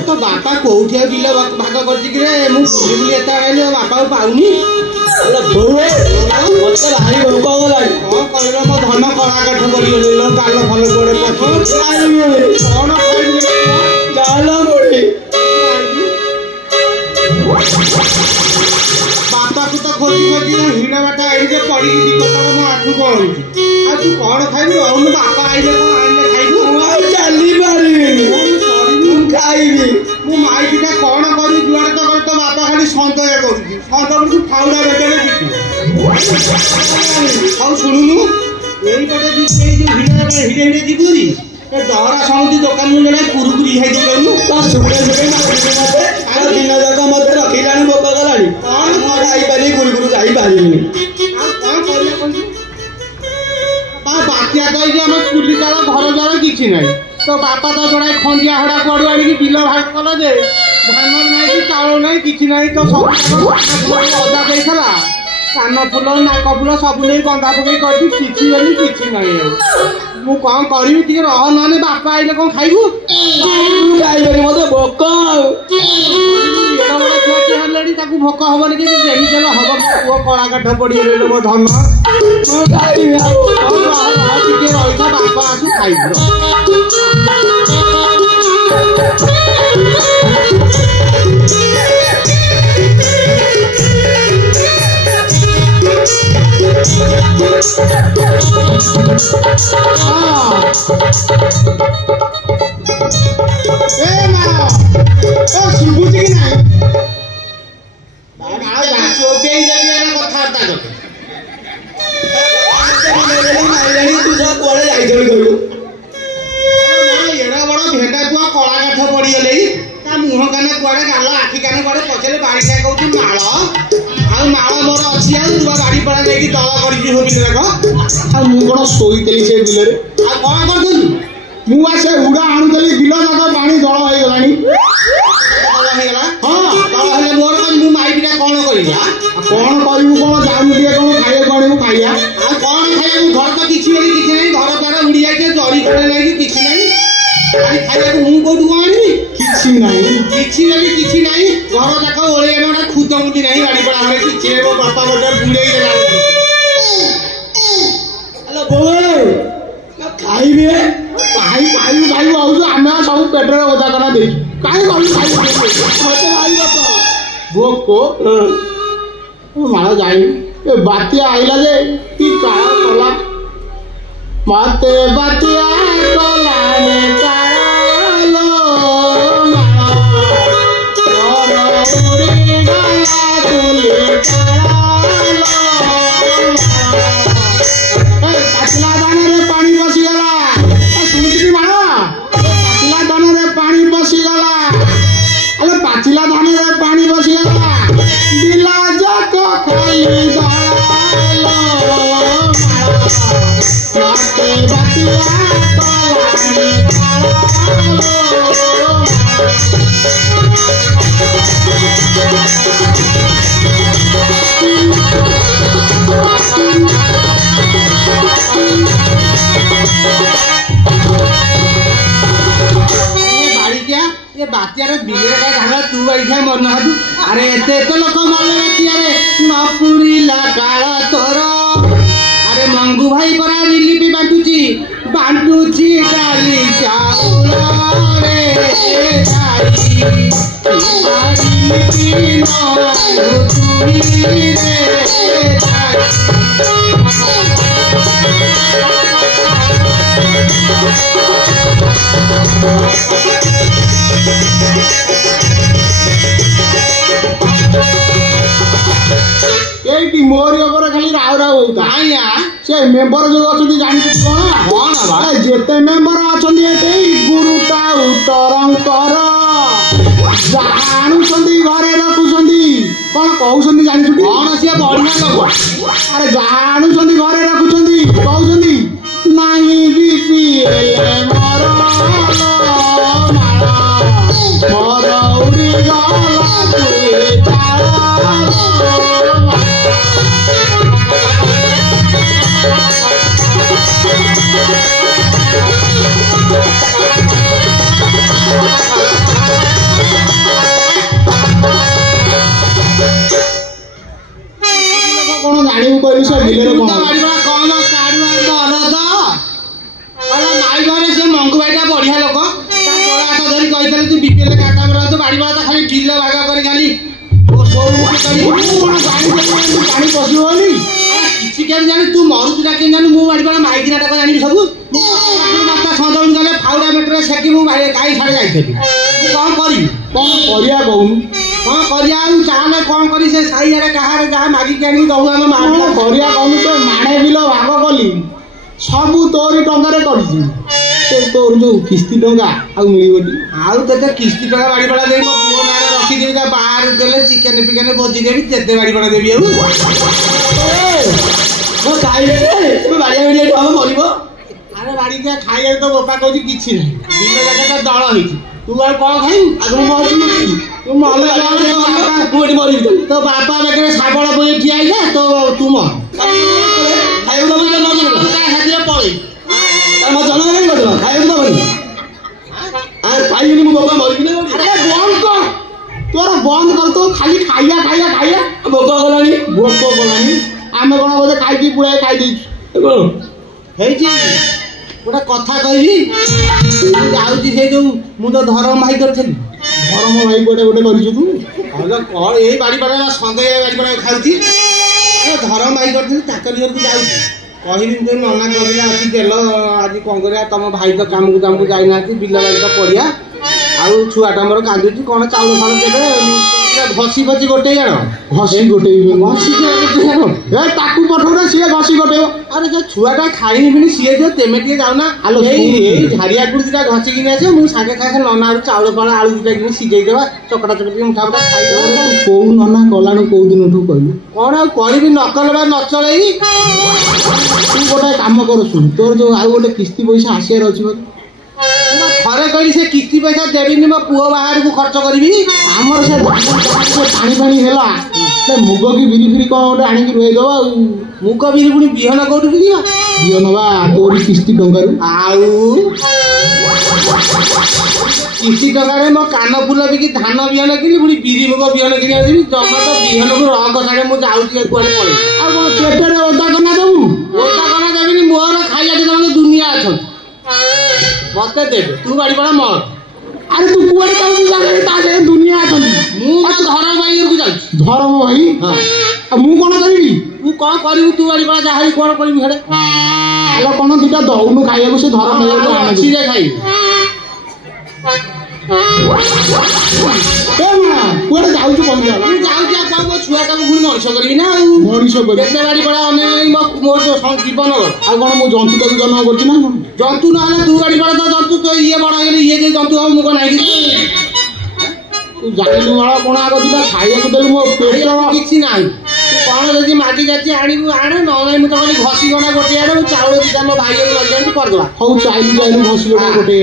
तो बापा कौटिया बिल भाग कर बापा पाऊनी मत भारी भोक गला कह मो धन कड़ा काठ पड़गल पाल फल गोड़े कौन चाल मुड़ी बापा को तो खोजी खोजी हिड़ा बाटा आई पड़ी मो आठू कौन तू कौन खाइबू और बापा आइले कौन आइले खाइबू चली पारि खाइबी मु माइटा कौन करी जुआड़े तो बापा खाली सौंदर्य करुच्छी सौंदर्य फाउड़ा बेटे ଆଉ ଶୁଣୁନୁ ଏଇପଟେ ହିଡ଼େ ହିଡ଼େ ଯିବୁନି ଦହରା ସମିତି ଦୋକାନକୁ ଜଣେ କୁରୁକୁରି ଖାଇଦେଲୁ ଆଉ ଦିନ ଯାକ ମତେ ରଖିଲାଣି ଭୋକ ଗଲାଣି କ'ଣ ମୁଁ ଯାଇପାରିବି କୁରୁକୁରୁ ଯାଇପାରିବିନି ଆଉ କ'ଣ କରିବା ବାତ୍ୟା କହିକି ଆମେ ଚୁଲି ଚାଳ ଘର ଦ୍ୱାର କିଛି ନାହିଁ ତ ବାପା ତ ଜଣେ ଖଣ୍ଡିଆ ହଡ଼ା କୁଆଡ଼ୁ ଆଣିକି ବିଲ ଭାଗ କଲା ଯେ ଧାନ ନାହିଁ କି ଚାଉଳ ନାହିଁ କିଛି ନାହିଁ ତ ସବୁ ଅଦା ଦେଇଥିଲା कान फुल नाक फुल सब नहीं बंधा पकई कर किसी बोली किसी ना मु कौन करी टे रह ना बापा आइले कौन खाइबू खाइबे मत भोक भोक हम कि हम पुओ कला काठ पड़ी मो धन रही बापा आसू खाइबू शुभुची कि ना भेटा पुआ कला काठ पड़गले मुह कान कड़े गाल आखि कान कड़े पचरे बाड़ी खाए कौन माल माल मोर अच्छी बाड़ी पड़ा नहीं दल कर कौन शोली से बिल कौन कर मुझे उड़ा आणुली बिल जाक पानी दल हो गला मोर माइटा कौन कर कौन करू कौन जाऊँ टे कौन खाइए कौन खाइया कौन खाइया घर तो किसी नहीं घर द्वारा उड़ी जाए जरी खड़े नहीं किसी नहीं खाइया मुझे कौटू कौन आनी किसी नहीं घर जाक ओले गोटे खुद मुठी नहीं गाड़ी पड़ा किसी मो बापा गोटे बुड़े खाइबे खाइबू आम सब पेटर ओदा करा दे भोक माँ जाए बात्या आईला जे कि काल कला मते बात्या कला पाचला दान पानी बसीगला शुणुची माण पाचला दान पानी बसीगला अरे पाचला धान पानी बसीगला बिला जाक खाली ये बात्यार बिले का तू बैठा मर ना अरे एते लोक मरले बात्यारे न पुरीला काळ तोर अरे मंगू भाई परा रिलीफ बांटुची डाली चाउल रे डाली मोरी खाली राव राव होता से मेंबर जो अच्छी जानते कौन कौन जेते मेंबर अच्छा गुरुता उत्तरंकर जानुंट घरे रखुंट कौन कहते जानू कौन सी बढ़िया लोक अरे जानुंट घरे रखुंट कहते नहीं मोर उड़ी गला कौन जानी कहलु से बिलर तू कौन तो बाड़ी बड़ा कौन काड़ुआ अरद अरे माई घरे से मंगू भाईटा बढ़िया लोक ता बड़ा हाथ धरी कहितले तू बीपीएल काका में रह तो बाड़ी बड़ा खाली बिल भागा कर खाली ओ सो करी पानी पसिबनी किसी के जानी तू मरुच डाके जानी मु बाड़ी बड़ा माइकिना डाक जानी सब माता सदन गले फाउडा मेट्रो सेकी मु गाई छाड़ जाइथि कौन करी कौन करिया कहूनु कौन करिया चाहे कौन करी से साई आड़े कहारे जहाँ मागिक आनी दऊ आम कौन करिया कहूनु से माणे बिल भाग कली सबू तोरी टंकारे करछि से तोर जो किस्ती टंका आ मिलिबनी आउ ते किस्ती टका बाड़ी बड़ा देई मो पुओ नारे रखी देबी ता बाहर देले चिकन पिकन भोजी देबी तेते बाड़ी बड़ा देबी आउ ओ काई रे तू बाड़िया बिड़िया हम बोलिबो अरे बाड़ी के खाइए तो बापा कहू किछि नहीं बिल जगह दळ होइछि तू और कौन खाई आगु मौजी तू मले बापा कोडी मरि तो बापा बेकरे साबळ बोई ठिया आइला तो तू म खाइबो तो बोले न जनो हाथिरे पळे तार म जनो नहीं बदला खाइबो तो बोले आ खाइबनी मो बाबा मरि ने अरे बंद कर तोर बंद कर तो खाली खाइया खाइया खाइया भोक गलानी आमे कोन बोले खाइ की पुळाय खाइ दै कोन ହେଇଛି ଗୋଟେ କଥା କହିବି ଯାଉଛି ସେ ଯୋଉ ମୁଁ ତ ଧରମ ଭାଇ କରିଥିଲି ଧରମ ଭାଇ କୋଟେ ଗୋଟେ କରିଛୁ ତୁ କଣ ଏଇ ବାଡ଼ି ପଡ଼ା ସନ୍ଦେହ ବାଡ଼ି ପଡ଼ା ଖାଉଛି ଧରମ ଭାଇ କରିଥିଲି ଚାକରି ଘରକୁ ଯାଉଛି କହିବି ତ ନନା କହିଲେ ଆଜି ଦେଲ ଆଜି କଣ କରିବା ତମ ଭାଇ ତ କାମକୁ ଯାଇନାହାନ୍ତି ବିଲ ବାଡ଼ି ତ ପଡ଼ିଆ ଆଉ ଛୁଆଟା ମୋର କାନ୍ଦୁଛି କଣ ଚାଉଳ ଫାଉଳ ଦେବେ ଘଷି ଫସି ଗୋଟେ ଜାଣ ଘଷି ଗୋଟେ ଘଷି ଜାଣ ଏ ତାକୁ ପଠଉନା ସିଏ ଘଷି ଗୋଟେଇବ ଆରେ ଯୋଉ ଛୁଆଟା ଖାଇନି ସିଏ ଯୋଉ ତେମେ ଟିକେ ଯାଉନା ଆଲୋ ଏଇ ଝାଡ଼ିଆ ଗୁଡ଼ି ଦିଟା ଘଷିକିନି ଆସିବ ମୁଁ ସାଙ୍ଗେ ସାଙ୍ଗେ ନନା ଆଳୁ ଚାଉଳ ଫାଳ ଆଳୁ ଦିଟା କିନି ସିଝେଇଦେବା ଚକଟା ଚକଟି ମୁଠା ମୁଠା ଖାଇଦେବା କୋଉ ନନା କଲାଣି କୋଉ ଦିନଠୁ କହିଲୁ କଣ ଆଉ କରିବି ନକଲ ବା ନ ଚଳେଇ ତୁ ଗୋଟେ କାମ କର ଶୁଣୁ ତୋର ଯୋଉ ଆଉ ଗୋଟେ କିସ୍ତି ପଇସା ଆସିବାର ଅଛି ବୋଲି ଥରେ କହିଲି ସେ କିସ୍ତି ପଇସା ଦେବିନି ମୋ ପୁଅ ବାହାରକୁ ଖର୍ଚ୍ଚ କରିବି ଆମର ସେ ପାଣି ହେଲା ସେ ମୁଗ କି ବିରି ଫିରି କଣ ଗୋଟେ ଆଣିକି ରୋଇଦବା ଆଉ ମୁଗ ବିରି ପୁଣି ବିହନ କୋଉଠୁ କିଣିବା ବିହନ ବା ତୋରି କିସ୍ତି ଟଙ୍କାରୁ ଆଉ କିସ୍ତି ଟଙ୍କାରେ ମୋ କାନ ଫୁଲ ବିକି ଧାନ ବିହନ କିଣି ପୁଣି ବିରି ମୁଗ ବିହନ କିଣିବା ଦେବି ଜମା ତ ବିହନକୁ ରଙ୍ଗ ସାଡ଼େ ମୁଁ ଯାଉଛି କୁଆଡ଼େ ପଳେଇ ଆଉ କଣ ପେଟରେ ଓଦା କନା ଦବୁ ଓଦା କନା ଦେବିନି ମୋର ଖାଇବା ତମେ ଦୁନିଆ ଅଛନ୍ତି ମତେ ଦେବେ ତୁ ବାଡ଼ି ପଡ଼ା ମର ଆରେ ତୁ କୁଆଡେ ଯାଉଛୁ ଜାଣିନି ତା ସାଙ୍ଗେ ଦୁନିଆ ଅଛନ୍ତି ମୁଁ ଧରମ ଭାଇ ଘରକୁ ଯାଉଛି ଧରମ ଭାଇ ହଁ ଆଉ ମୁଁ କଣ କରିବି ତୁ କଣ କରିବୁ ତୁ ବାଡ଼ି ପଡ଼ା ଯାହା କଣ କରିବୁ ହେଲେ ଆଲୋ କଣ ଦିଟା ଦଉନୁ ଖାଇବାକୁ ସେ ଧରମ ଭାଇ ଅଛି ଯେ ଖାଇବି କୁଆଡେ ଯାଉଛୁ କହୁଛୁ ମୁଁ ଯାଉଛି ଆଉ କଣ ମୋ ଛୁଆଟାକୁ ପୁଣି ମଣିଷ କରିବି ନା ଆଉ ମଣିଷ କରି କେତେ ବାଡ଼ି ପଡ଼ା ଅନେକ ମୋ ଜୀବନ ଆଉ କଣ ମୁଁ ଜନ୍ତୁଟାକୁ ଜନ୍ମ କରୁଛି ନା କଣ ଜନ୍ତୁ ନହେଲେ ତୁ ବାଡ଼ି ପଡ଼ା ତ ଜନ୍ତୁ ତ ଇଏ ବଡ଼ ହେଇଗଲେ ଇଏ ଯେ ଜନ୍ତୁ ହବ ମୁଁ କଣ ନାଇଁ ତୁ ଜାଣିଲୁ ମାଳ କଣ ଆଗ ଦିଟା ଖାଇବାକୁ ଦେଲୁ ମୋ ପେଟ କିଛି ନାହିଁ ତୁ କଣ ଯଦି ମାଗି ଯାଉଛି ଆଣିବୁ ଆଣେ ନହେଲେ ମୁଁ ତ କହିଲି ଘଷି ଗଣା ଗୋଟିଏ ଆଣେ ମୁଁ ଚାଉଳ ଦିଟା ମୋ ଭାଇ ଲଗାଇକି କରିଦେବା ହଉ ଚାଇଲୁ ଘଷି ଗୋଟେ ଗୋଟେ